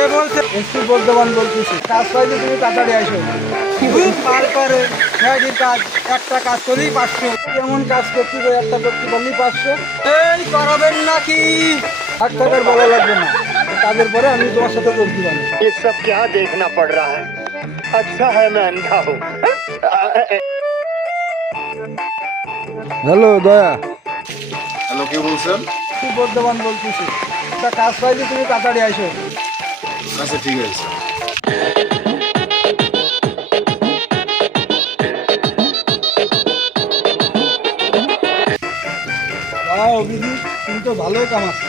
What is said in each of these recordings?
কে বলছে? এসপি বর্ধমান বলতেছি। কাজ পাইলে তুমি তাড়াতাড়ি আসো। খুব পার করে ফ্যাডির কাজ, একটা কাজ করেই 500। কেমন কাজ করতে হবে, একটা করতে পারলেই 500। এই করাবেন নাকি? 8 টাকার বলা লাগবে না, কাজের পরে আমি তোমার সাথে করতে পারি। ये सब क्या देखना पड़ रहा है। अच्छा है मैं अंधा हूँ। হ্যালো দয়া, হ্যালো, কে বলছেন? এসপি বর্ধমান বলতেছি। একটা কাজ পাইলে তুমি তাড়াতাড়ি আসো। আচ্ছা, ঠিক আছে। অভিজিৎ, তুমি তো ভালোই কামাচ্ছ।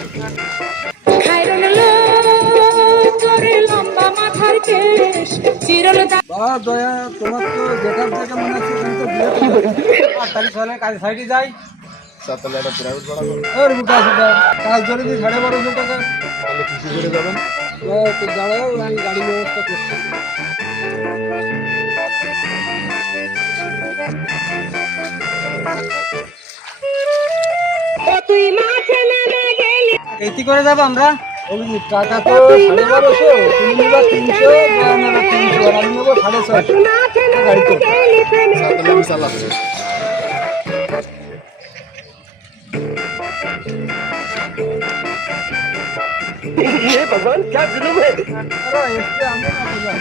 বাহ দয়া, তোমার তো দেখার দেখে মনে হচ্ছে তুমি তো বিয়ে করবে। 48 সালে কাজ সাইডে যাই। স্যার, তাহলে একটা প্রাইভেট ভাড়া করুন। আর বুকা সুদা, কাজ ধরে দিই 1250 টাকা। তাহলে কিসে করে যাবেন? তো দাঁড়াও, আমি গাড়ির ব্যবস্থা করছি। এইটি করে যাবো আমরা। অভিজিৎ, টাকা তো 1250, তুমি নেবা 300, দয়া নেবে 300, আর আমি নেবো 650 গাড়িতে। স্যার, তাহলে আমি চালাচ্ছি। ये भगवान क्या जुलूम है। আরে এসছে, আমি না বুঝলাম।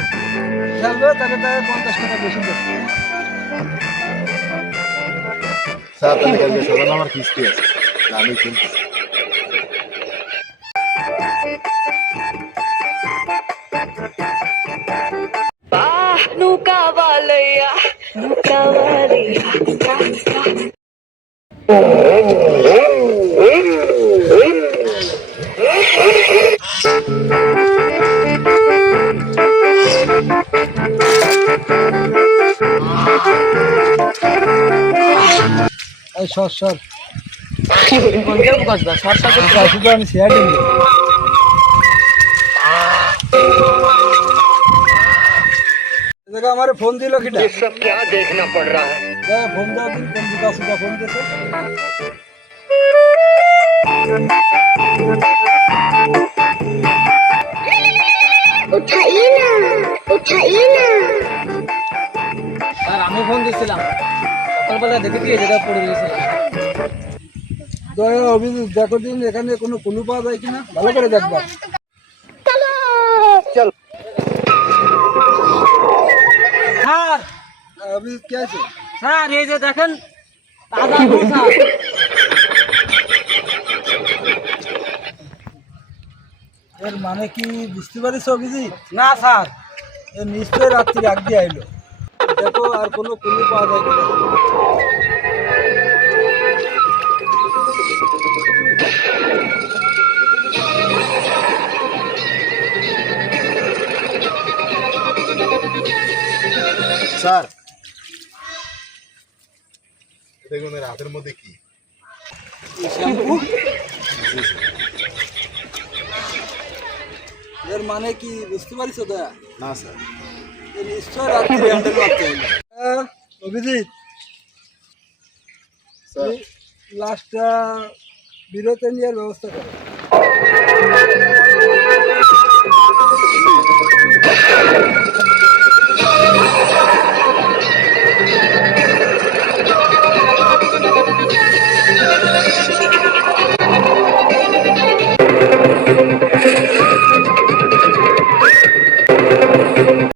চলবে তাহলে তাহলে 50 টাকা বেশি দেবো। স্যার, তাহলে কালকে সকালে আমার কিস্তি আছে, আমি শুনছি। Nunca valía, nunca valía. এই সর সর, কোনটা বুকাস দা? সরসা বুকা সুদা, আমি শেয়ার দিই। দেখো আমার ফোন দিল কিটা। ये सब क्या देखना पड़ रहा है। দয়া ফোন দাও দিন, কোন বুকা সুদা ফোন দিয়েছে। उठाइए ना, उठाइए ना। আর আমি ফোন দিছিলাম সকালবেলা, দেখে দিয়ে যেটা পড়ে দিয়েছিলাম। দয়া অভিজিৎ, দেখো দিন এখানে কোনো কুলু পাওয়া যায় কিনা, ভালো করে দেখবা। স্যার, অভিজিৎ কে আছে? স্যার এই যে দেখেন তাজা মোছা। এর মানে কি বুঝতে পারিস অভিজিৎ? না স্যার, এর নিশ্চয় রাত্রি আগ দিয়ে আইলো। দেখো আর কোনো কুলু পাওয়া যায় কিনা। স্যার, দেখুন এর হাতের মধ্যে কি। শ্যাম্পু। এর মানে কি বুঝতে পারিস দয়া? না স্যার। এর নিশ্চয় রাত্রি হ্যান্ডেল মারতে হইলো। অভিজিৎ, স্যার, লাস্টটা বিরতি নেওয়ার ব্যবস্থা করো।